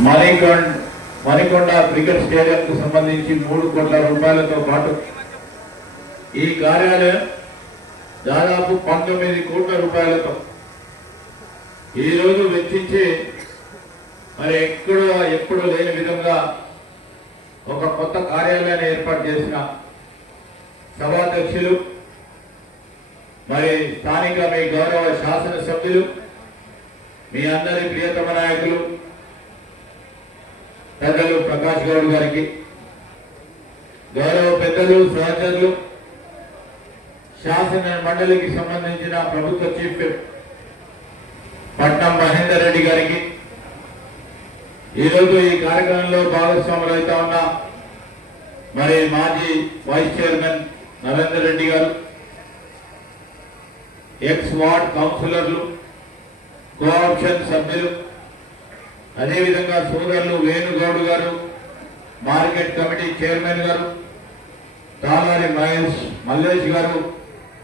Manikonda cricket స్టేడియంకు సంబంధించి 3 కోట్ల రూపాయలతో పాటు ఈ కార్యాలయం దాదాపు 19 కోట్ల రూపాయలతో ఈరోజు వెచ్చించి మరి ఎప్పుడూ లేని విధంగా ఒక కొత్త కార్యాలయాన్ని ఏర్పాటు చేసిన సభాధ్యక్షులు మరి స్థానిక మీ గౌరవ శాసనసభ్యులు మీ అందరి ప్రియతమ నాయకులు పెద్దలు ప్రకాష్ గౌడ్ గారికి, గౌరవ పెద్దలు సహచరులు, శాసన మండలికి సంబంధించిన ప్రభుత్వ చీఫ్ పట్నం మహేందర్ రెడ్డి గారికి, ఈరోజు ఈ కార్యక్రమంలో భాగస్వాములు అవుతా ఉన్న మరి మాజీ వైస్ చైర్మన్ నరేందర్ రెడ్డి గారు, ఎక్స్ వార్డ్ కౌన్సిలర్లు, కోఆప్షన్ సభ్యులు, అదేవిధంగా సోదరులు వేణుగౌడ్ గారు, మార్కెట్ కమిటీ చైర్మన్ గారు, తాలారి మల్లేష్ గారు,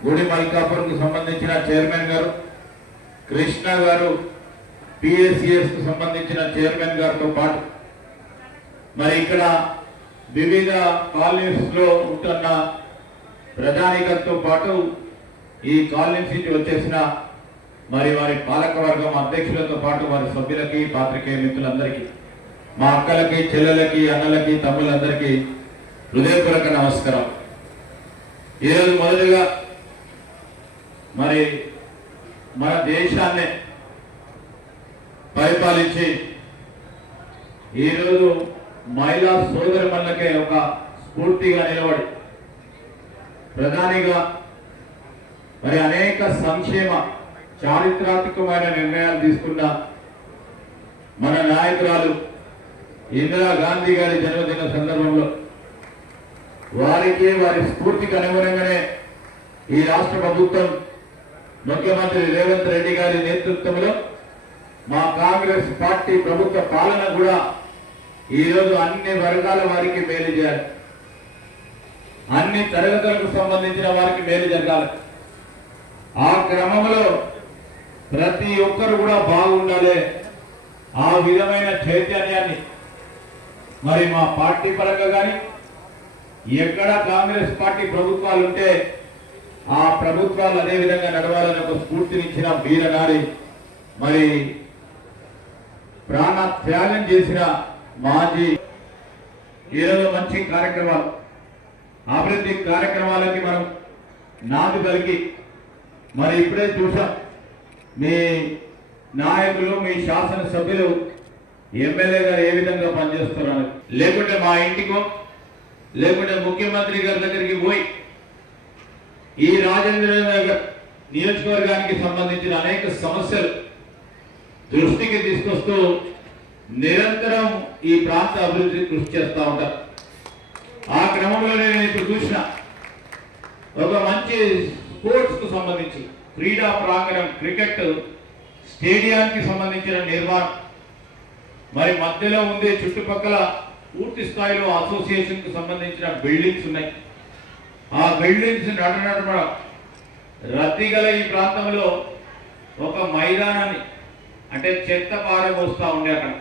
గుడి మల్కాపూర్కు సంబంధించిన చైర్మన్ గారు, కృష్ణ గారు, పిఎస్సిఎస్ కు సంబంధించిన చైర్మన్ గారితో పాటు మరి ఇక్కడ వివిధ కాలనీస్ లో ఉంటున్న ప్రజానికంతో పాటు ఈ కాలనీస్ నుంచి వచ్చేసిన మరి వారి పాలకవర్గం అధ్యక్షులతో పాటు వారి సభ్యులకి, పాత్రికేయ మిత్రులందరికీ, మా అక్కలకి, చెల్లెలకి, అన్నలకి, తమ్ములందరికీ హృదయపూర్వక నమస్కారం. ఈరోజు మొదలుగా మరి మన దేశాన్ని పరిపాలించి ఈరోజు మహిళా సోదరులకే ఒక స్ఫూర్తిగా నిలబడి ప్రధానిగా మరి అనేక సంక్షేమ చారిత్రాత్మకమైన నిర్ణయాలు తీసుకున్న మన నాయకురాలు ఇందిరా గాంధీ గారి జన్మదిన సందర్భంలో వారికి వారి స్ఫూర్తికి అనుగుణంగానే ఈ రాష్ట్ర ప్రభుత్వం ముఖ్యమంత్రి రేవంత్ రెడ్డి గారి నేతృత్వంలో మా కాంగ్రెస్ పార్టీ ప్రభుత్వ పాలన కూడా ఈరోజు అన్ని వర్గాల వారికి మేలు చేయాలి, అన్ని తరగతులకు సంబంధించిన వారికి మేలు జరగాలి. ఆ క్రమంలో ప్రతి ఒక్కరు కూడా బాగుండాలి. ఆ విధమైన చైతన్యాన్ని మరి మా పార్టీ పరంగా కానీ ఎక్కడ కాంగ్రెస్ పార్టీ ప్రభుత్వాలు ఉంటే ఆ ప్రభుత్వాలు అదే విధంగా నడవాలని ఒక స్ఫూర్తినిచ్చిన వీరనారి, మరి ప్రాణ త్యాగం చేసిన మాజీ, ఈరోజు మంచి కార్యక్రమాలు, అభివృద్ధి కార్యక్రమాలకి మనం నాంది పలికి మరి ఇప్పుడే చూసాం మీ నాయకులు, మీ శాసనసభ్యులు, ఎమ్మెల్యే గారు ఏ విధంగా పనిచేస్తున్నారు. లేకుంటే మా ఇంటికో లేకుంటే ముఖ్యమంత్రి గారి దగ్గరికి పోయి ఈ రాజేంద్ర నగర్ నియోజకవర్గానికి సంబంధించిన అనేక సమస్యలు దృష్టికి తీసుకొస్తూ నిరంతరం ఈ ప్రాంత అభివృద్ధి కృషి చేస్తూ ఉంటారు. ఆ క్రమంలో నేను ఇప్పుడు చూసిన ఒక మంచి స్పోర్ట్స్ కు సంబంధించి క్రీడా ప్రాంగణం, క్రికెట్ స్టేడియానికి సంబంధించిన నిర్మాణం, మరి మధ్యలో ఉండే చుట్టుపక్కల పూర్తి స్థాయిలో అసోసియేషన్ కు సంబంధించిన బిల్డింగ్స్ ఉన్నాయి. ఆ బిల్డింగ్స్ నడనడమ రద్దీ గల ఈ ప్రాంతంలో ఒక మైదానాన్ని, అంటే చెత్త పారబోస్తూ ఉండే అక్కడ